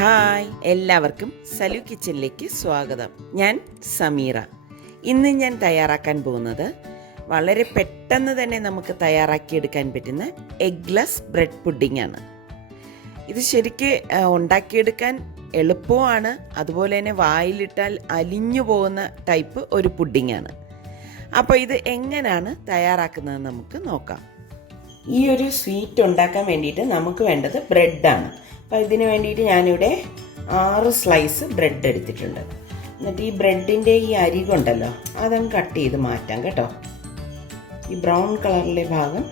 Hi, എല്ലാവർക്കും സലു കിച്ചനിലേക്ക് സ്വാഗതം. ഞാൻ സമീറ. ഇന്ന് ഞാൻ തയ്യാറാക്കാൻ പോകുന്നത് വളരെ പെട്ടെന്ന് തന്നെ നമുക്ക് തയ്യാറാക്കിയെടുക്കാൻ പറ്റുന്ന എഗ്ലെസ് ബ്രെഡ് പുഡിംഗ് ആണ്. ഇത് ശരിക്ക് ഉണ്ടാക്കിയെടുക്കാൻ എളുപ്പമാണ്, അതുപോലെ തന്നെ വായിലിട്ടാൽ അലിഞ്ഞു പോകുന്ന ടൈപ്പ് ഒരു പുഡിംഗ് ആണ്. അപ്പോൾ ഇത് എങ്ങനെയാണ് തയ്യാറാക്കുന്നത് നമുക്ക് നോക്കാം. ഈ ഒരു സ്വീറ്റ് ഉണ്ടാക്കാൻ വേണ്ടിയിട്ട് നമുക്ക് വേണ്ടത് ബ്രെഡാണ്. അപ്പോൾ ഇതിന് വേണ്ടിയിട്ട് ഞാനിവിടെ 6 സ്ലൈസ് ബ്രെഡ് എടുത്തിട്ടുണ്ട്. എന്നിട്ട് ഈ ബ്രെഡിൻ്റെ ഈ അരികുണ്ടല്ലോ അതങ്ങ് കട്ട് ചെയ്ത് മാറ്റാം കേട്ടോ. ഈ ബ്രൗൺ കളറിലെ ഭാഗം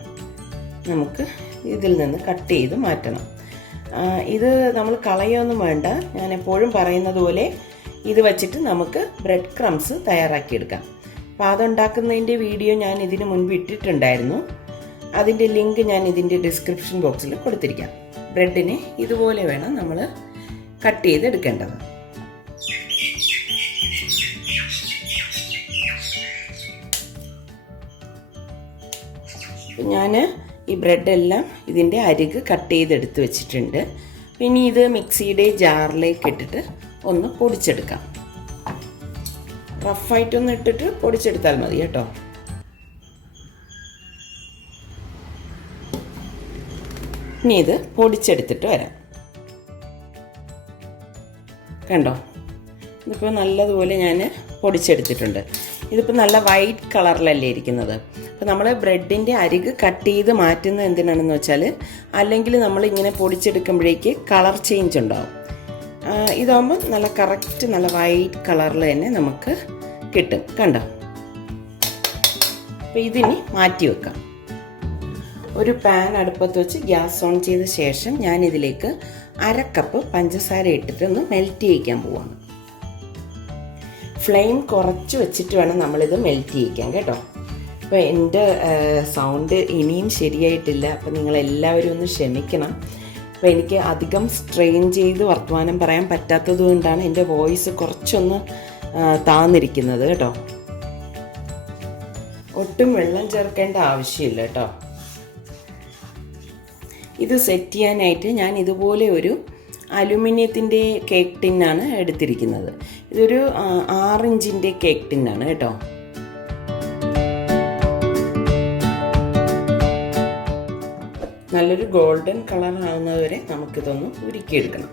നമുക്ക് ഇതിൽ നിന്ന് കട്ട് ചെയ്ത് മാറ്റണം. ഇത് നമ്മൾ കളയൊന്നും വേണ്ട. ഞാൻ എപ്പോഴും പറയുന്നത് പോലെ ഇത് വച്ചിട്ട് നമുക്ക് ബ്രെഡ് ക്രംസ് തയ്യാറാക്കിയെടുക്കാം. അപ്പോൾ അതുണ്ടാക്കുന്നതിൻ്റെ വീഡിയോ ഞാൻ ഇതിന് മുൻപ് ഇട്ടിട്ടുണ്ടായിരുന്നു. അതിൻ്റെ ലിങ്ക് ഞാൻ ഇതിൻ്റെ ഡിസ്ക്രിപ്ഷൻ ബോക്സിൽ കൊടുത്തിരിക്കാം. ബ്രെഡിനെ ഇതുപോലെ വേണം നമ്മൾ കട്ട് ചെയ്തെടുക്കേണ്ടത്. ഞാൻ ഈ ബ്രെഡെല്ലാം ഇതിൻ്റെ അരിക് കട്ട് ചെയ്തെടുത്ത് വെച്ചിട്ടുണ്ട്. പിന്നെ ഇത് മിക്സിയുടെ ജാറിലേക്ക് ഇട്ടിട്ട് ഒന്ന് പൊടിച്ചെടുക്കാം. റഫായിട്ടൊന്ന് ഇട്ടിട്ട് പൊടിച്ചെടുത്താൽ മതി കേട്ടോ. ഇനി ഇത് പൊടിച്ചെടുത്തിട്ട് വരാം. കണ്ടോ, ഇതിപ്പോൾ നല്ലതുപോലെ ഞാൻ പൊടിച്ചെടുത്തിട്ടുണ്ട്. ഇതിപ്പോൾ നല്ല വൈറ്റ് കളറിലല്ലേ ഇരിക്കുന്നത്. അപ്പോൾ നമ്മൾ ബ്രെഡിൻ്റെ അരിക് കട്ട് ചെയ്ത് മാറ്റുന്നത് എന്തിനാണെന്ന് വെച്ചാൽ, അല്ലെങ്കിൽ നമ്മൾ ഇങ്ങനെ പൊടിച്ചെടുക്കുമ്പോഴേക്ക് കളർ ചേഞ്ച് ഉണ്ടാവും. ഇതാകുമ്പോൾ നല്ല കറക്റ്റ് നല്ല വൈറ്റ് കളറിൽ തന്നെ നമുക്ക് കിട്ടും. കണ്ടോ, അപ്പോൾ ഇതിനി മാറ്റി വെക്കാം. ഒരു പാൻ അടുപ്പത്ത് വെച്ച് ഗ്യാസ് ഓൺ ചെയ്ത ശേഷം ഞാനിതിലേക്ക് 1/2 കപ്പ് പഞ്ചസാര ഇട്ടിട്ട് ഒന്ന് മെൽറ്റ് ചെയ്യിക്കാൻ പോവാണ്. ഫ്ലെയിം കുറച്ച് വെച്ചിട്ട് വേണം നമ്മളിത് മെൽറ്റ് ചെയ്യിക്കാൻ കേട്ടോ. അപ്പോൾ എൻ്റെ സൗണ്ട് ഇനിയും ശരിയായിട്ടില്ല. അപ്പോൾ നിങ്ങളെല്ലാവരും ഒന്ന് ക്ഷമിക്കണം. അപ്പോൾ എനിക്ക് അധികം സ്ട്രെയിൻ ചെയ്ത് വർത്തമാനം പറയാൻ പറ്റാത്തത് കൊണ്ടാണ് എൻ്റെ വോയിസ് കുറച്ചൊന്ന് താന്നിരിക്കുന്നത് കേട്ടോ. ഒട്ടും വെള്ളം ചേർക്കേണ്ട ആവശ്യമില്ല കേട്ടോ. ഇത് സെറ്റ് ചെയ്യാനായിട്ട് ഞാൻ ഇതുപോലെ ഒരു അലുമിനിയത്തിൻ്റെ കേക്ക് ടിന്നാണ് എടുത്തിരിക്കുന്നത്. ഇതൊരു 6 ഇഞ്ചിൻ്റെ കേക്ക് ടിന്നാണ് കേട്ടോ. നല്ലൊരു ഗോൾഡൻ കളർ ആവുന്നതുവരെ നമുക്കിതൊന്ന് ഉരുക്കിയെടുക്കണം.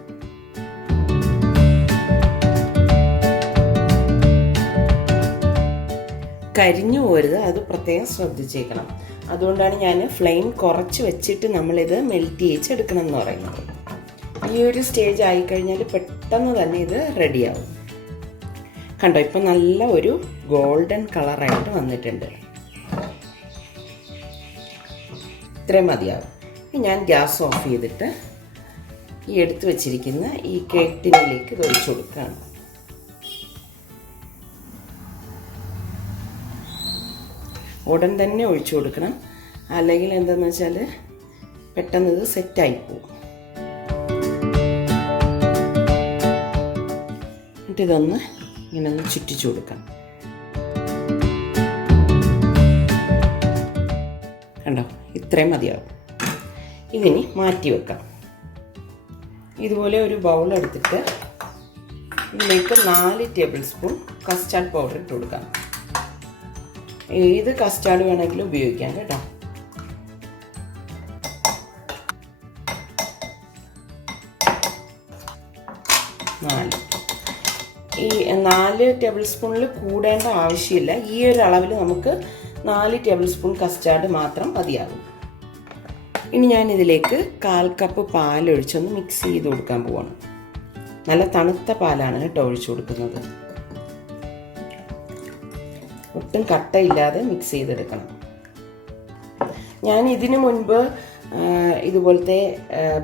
കരിഞ്ഞു പോരുത്, അത് പ്രത്യേകം ശ്രദ്ധിച്ചേക്കണം. അതുകൊണ്ടാണ് ഞാൻ ഫ്ലെയിം കുറച്ച് വെച്ചിട്ട് നമ്മളിത് മെൽറ്റ് ചെയ്യിച്ചെടുക്കണം എന്ന് പറയുന്നത്. ഈ ഒരു സ്റ്റേജ് ആയിക്കഴിഞ്ഞാൽ പെട്ടെന്ന് തന്നെ ഇത് റെഡിയാവും. കണ്ടോ, ഇപ്പം നല്ല ഒരു ഗോൾഡൻ കളറായിട്ട് വന്നിട്ടുണ്ട്. ഇത്രയും മതിയാവും. ഞാൻ ഗ്യാസ് ഓഫ് ചെയ്തിട്ട് ഈ എടുത്ത് വെച്ചിരിക്കുന്ന ഈ കേക്ക് ടിന്നിലേക്ക് ഇത് ഒഴിച്ചു കൊടുക്കുകയാണ്. ഉടൻ തന്നെ ഒഴിച്ചു കൊടുക്കണം, അല്ലെങ്കിൽ എന്താണെന്ന് വെച്ചാൽ പെട്ടെന്ന് ഇത് സെറ്റായി പോകും. എന്നിട്ട് ഇതൊന്ന് ഇങ്ങനെ ഒന്ന് ചുറ്റിച്ചു കൊടുക്കണം. കണ്ടോ, ഇത്രയും മതിയാവും. ഇതിനി മാറ്റി വെക്കാം. ഇതുപോലെ ഒരു ബൗൾ എടുത്തിട്ട് ഇതിലേക്ക് 4 ടേബിൾ സ്പൂൺ കസ്റ്റാർഡ് പൗഡർ ഇട്ട് കൊടുക്കാം. ഏത് കസ്റ്റാർഡ് വേണമെങ്കിലും ഉപയോഗിക്കാം കേട്ടോ. ഈ 4 ടേബിൾ സ്പൂണിൽ കൂടേണ്ട ആവശ്യമില്ല. ഈ ഒരു അളവിൽ നമുക്ക് 4 ടേബിൾ സ്പൂൺ കസ്റ്റാർഡ് മാത്രം മതിയാകും. ഇനി ഞാൻ ഇതിലേക്ക് 1/4 കപ്പ് പാലൊഴിച്ചൊന്ന് മിക്സ് ചെയ്ത് കൊടുക്കാൻ പോവാണ്. നല്ല തണുത്ത പാലാണ് കേട്ടോ ഒഴിച്ചു കൊടുക്കുന്നത്. ഒട്ടും കട്ടയില്ലാതെ മിക്സ് ചെയ്തെടുക്കണം. ഞാൻ ഇതിനു മുൻപ് ഇതുപോലത്തെ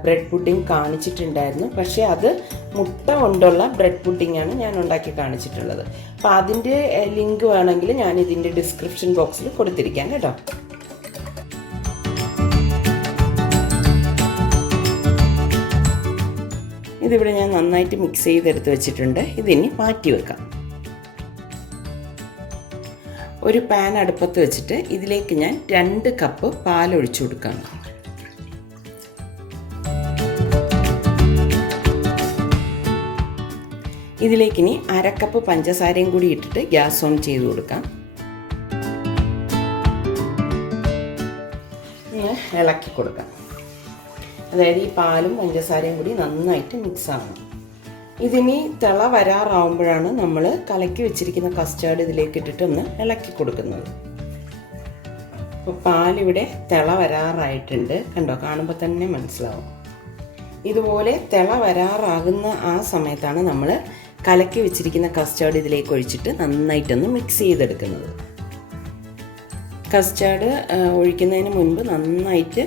ബ്രെഡ് പുഡിംഗ് കാണിച്ചിട്ടുണ്ടായിരുന്നു. പക്ഷേ അത് മുട്ട കൊണ്ടുള്ള ബ്രെഡ് പുഡിംഗാണ് ഞാൻ ഉണ്ടാക്കി കാണിച്ചിട്ടുള്ളത്. അപ്പോൾ അതിൻ്റെ ലിങ്ക് വേണമെങ്കിൽ ഞാൻ ഇതിൻ്റെ ഡിസ്ക്രിപ്ഷൻ ബോക്സിൽ കൊടുത്തിരിക്കാം കേട്ടോ. ഇതിവിടെ ഞാൻ നന്നായിട്ട് മിക്സ് ചെയ്തെടുത്ത് വെച്ചിട്ടുണ്ട്. ഇതിനി മാറ്റി വെക്കാം. ഒരു പാൻ അടുപ്പത്ത് വെച്ചിട്ട് ഇതിലേക്ക് ഞാൻ 2 കപ്പ് പാലൊഴിച്ചു കൊടുക്കുകയാണ്. ഇതിലേക്കിനി 1/2 കപ്പ് പഞ്ചസാരയും കൂടി ഇട്ടിട്ട് ഗ്യാസ് ഓൺ ചെയ്ത് കൊടുക്കാം. ഇളക്കി കൊടുക്കാം. അതായത് ഈ പാലും പഞ്ചസാരയും കൂടി നന്നായിട്ട് മിക്സ് ആവണം. ഇതിനി തിള വരാറാവുമ്പോഴാണ് നമ്മൾ കലക്കി വെച്ചിരിക്കുന്ന കസ്റ്റാർഡ് ഇതിലേക്ക് ഇട്ടിട്ട് ഒന്ന് ഇളക്കി കൊടുക്കുന്നത്. അപ്പോൾ പാലിവിടെ തിള വരാറായിട്ടുണ്ട്. കണ്ടോ, കാണുമ്പോൾ തന്നെ മനസ്സിലാവും. ഇതുപോലെ തിള വരാറാകുന്ന ആ സമയത്താണ് നമ്മൾ കലക്കി വെച്ചിരിക്കുന്ന കസ്റ്റാർഡ് ഇതിലേക്ക് ഒഴിച്ചിട്ട് നന്നായിട്ടൊന്ന് മിക്സ് ചെയ്തെടുക്കുന്നത്. കസ്റ്റാർഡ് ഒഴിക്കുന്നതിന് മുൻപ് നന്നായിട്ട്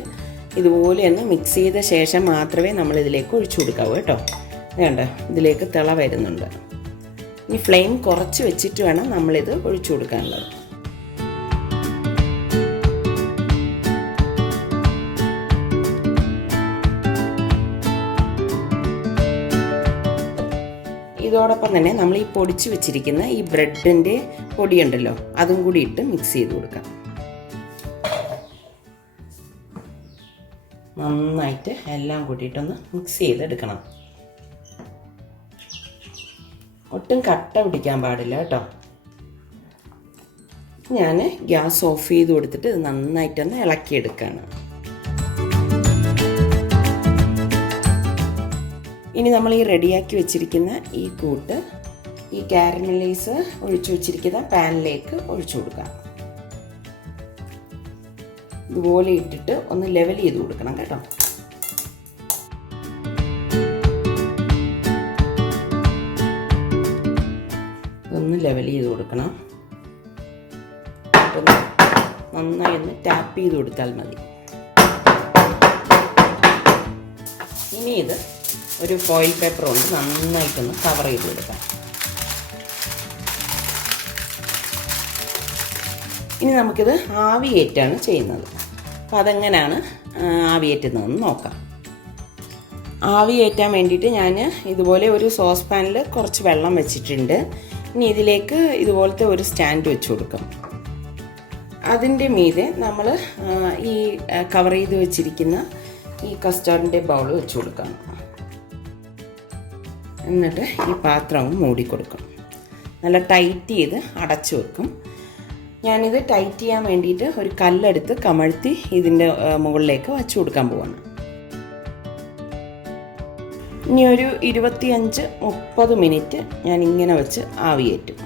ഇതുപോലെ ഒന്ന് മിക്സ് ചെയ്ത ശേഷം മാത്രമേ നമ്മൾ ഇതിലേക്ക് ഒഴിച്ചു കൊടുക്കാവൂ കേട്ടോ. വേണ്ട, ഇതിലേക്ക് തിള വരുന്നുണ്ട്. ഇനി ഫ്ലെയിം കുറച്ച് വെച്ചിട്ട് വേണം നമ്മളിത് ഒഴിച്ചു കൊടുക്കാനുള്ളത്. ഇതോടൊപ്പം തന്നെ നമ്മൾ ഈ പൊടിച്ച് വെച്ചിരിക്കുന്ന ഈ ബ്രെഡിൻ്റെ പൊടിയുണ്ടല്ലോ, അതും കൂടി ഇട്ട് മിക്സ് ചെയ്ത് കൊടുക്കാം. നന്നായിട്ട് എല്ലാം കൂട്ടിയിട്ടൊന്ന് മിക്സ് ചെയ്തെടുക്കണം. ഒട്ടും കട്ട പിടിക്കാൻ പാടില്ല കേട്ടോ. ഞാൻ ഗ്യാസ് ഓഫ് ചെയ്ത് കൊടുത്തിട്ട് ഇത് നന്നായിട്ടൊന്ന് ഇളക്കിയെടുക്കുകയാണ്. ഇനി നമ്മൾ ഈ റെഡിയാക്കി വെച്ചിരിക്കുന്ന ഈ കൂട്ട് ഈ കാരമലൈസ് ഒഴിച്ചു വെച്ചിരിക്കുന്ന പാനിലേക്ക് ഒഴിച്ചു കൊടുക്കാം. ഇതുപോലെ ഇട്ടിട്ട് ഒന്ന് ലെവൽ ചെയ്ത് കൊടുക്കണം കേട്ടോ. ഇതൊന്ന് ലെവൽ ചെയ്ത് കൊടുക്കണം. നന്നായി ഒന്ന് ടാപ്പ് ചെയ്ത് കൊടുത്താൽ മതി. ഇനി ഇത് ഒരു ഫോയിൽ പേപ്പർ കൊണ്ട് നന്നായിട്ടൊന്ന് കവർ ചെയ്ത് കൊടുക്കാം. ഇനി നമുക്കിത് ആവിയേറ്റാണ് ചെയ്യുന്നത്. അപ്പോൾ അതെങ്ങനെയാണ് ആവിയേറ്റുന്നതെന്ന് നോക്കാം. ആവിയേറ്റാൻ വേണ്ടിയിട്ട് ഞാൻ ഇതുപോലെ ഒരു സോസ് പാനിൽ കുറച്ച് വെള്ളം വെച്ചിട്ടുണ്ട്. ഇനി ഇതിലേക്ക് ഇതുപോലത്തെ ഒരു സ്റ്റാൻഡ് വെച്ച് കൊടുക്കും. അതിൻ്റെ മീതെ നമ്മൾ ഈ കവർ ചെയ്ത് വെച്ചിരിക്കുന്ന ഈ കസ്റ്റാർഡിൻ്റെ ബൗൾ വെച്ച് കൊടുക്കാം. എന്നിട്ട് ഈ പാത്രവും മൂടിക്കൊടുക്കും. നല്ല ടൈറ്റ് ചെയ്ത് അടച്ചു വെക്കും. ഞാനിത് ടൈറ്റ് ചെയ്യാൻ വേണ്ടിയിട്ട് ഒരു കല്ലെടുത്ത് കമഴ്ത്തി ഇതിൻ്റെ മുകളിലേക്ക് വച്ചു കൊടുക്കാൻ പോവാണ്. ഇനി ഒരു 25-30 മിനിറ്റ് ഞാൻ ഇങ്ങനെ വെച്ച് ആവിയേറ്റും.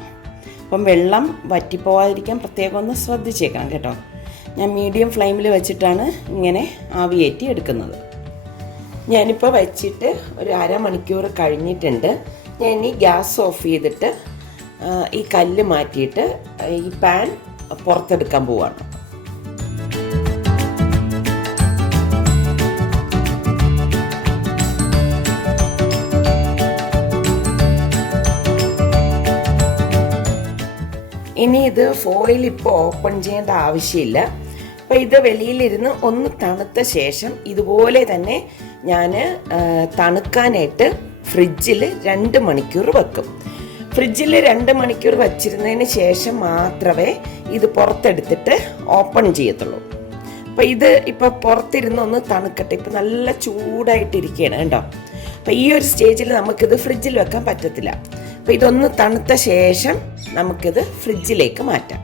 അപ്പം വെള്ളം വറ്റിപ്പോവാതിരിക്കാൻ പ്രത്യേകം ഒന്ന് ശ്രദ്ധിച്ചേക്കണം കേട്ടോ. ഞാൻ മീഡിയം ഫ്ലെയിമിൽ വെച്ചിട്ടാണ് ഇങ്ങനെ ആവിയേറ്റി എടുക്കുന്നത്. ഞാനിപ്പോൾ വെച്ചിട്ട് ഒരു അരമണിക്കൂർ കഴിഞ്ഞിട്ടുണ്ട്. ഞാൻ ഇനി ഗ്യാസ് ഓഫ് ചെയ്തിട്ട് ഈ കല്ല് മാറ്റിയിട്ട് ഈ പാൻ പുറത്തെടുക്കാൻ പോവാണ്. ഇനി ഇത് ഫോയിൽ ഇപ്പോൾ ഓപ്പൺ ചെയ്യേണ്ട ആവശ്യമില്ല. അപ്പോൾ ഇത് വെളിയിലിരുന്ന് ഒന്ന് തണുത്ത ശേഷം ഇതുപോലെ തന്നെ ഞാൻ തണുക്കാനായിട്ട് ഫ്രിഡ്ജിൽ 2 മണിക്കൂർ വെക്കും. ഫ്രിഡ്ജിൽ 2 മണിക്കൂർ വച്ചിരുന്നതിന് ശേഷം മാത്രമേ ഇത് പുറത്തെടുത്തിട്ട് ഓപ്പൺ ചെയ്യത്തുള്ളൂ. അപ്പോൾ ഇത് ഇപ്പോൾ പുറത്തിരുന്ന് ഒന്ന് തണുക്കട്ടെ. ഇപ്പോൾ നല്ല ചൂടായിട്ടിരിക്കുകയാണ് കേട്ടോ. അപ്പോൾ ഈ ഒരു സ്റ്റേജിൽ നമുക്കിത് ഫ്രിഡ്ജിൽ വെക്കാൻ പറ്റത്തില്ല. അപ്പോൾ ഇതൊന്ന് തണുത്ത ശേഷം നമുക്കിത് ഫ്രിഡ്ജിലേക്ക് മാറ്റാം.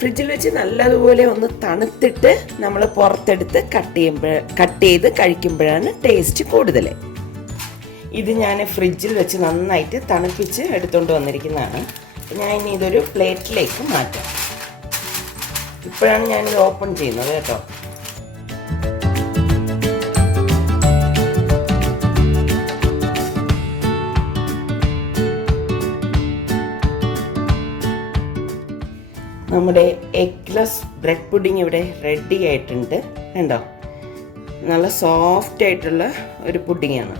ഫ്രിഡ്ജിൽ വെച്ച് നല്ലതുപോലെ ഒന്ന് തണുത്തിട്ട് നമ്മൾ പുറത്തെടുത്ത് കട്ട് ചെയ്ത് കഴിക്കുമ്പോഴാണ് ടേസ്റ്റ് കൂടുതൽ. ഇത് ഞാൻ ഫ്രിഡ്ജിൽ വെച്ച് നന്നായിട്ട് തണുപ്പിച്ച് എടുത്തുകൊണ്ട് വന്നിരിക്കുന്നതാണ്. ഞാൻ ഇനി ഇതൊരു പ്ലേറ്റിലേക്ക് മാറ്റാം. ഇപ്പോഴാണ് ഞാനിത് ഓപ്പൺ ചെയ്യുന്നത് കേട്ടോ. നമ്മുടെ എഗ്ലെസ് ബ്രെഡ് പുഡിംഗ് ഇവിടെ റെഡി ആയിട്ടുണ്ട്. കണ്ടോ, നല്ല സോഫ്റ്റ് ആയിട്ടുള്ള ഒരു പുഡിങ്ങാണ്.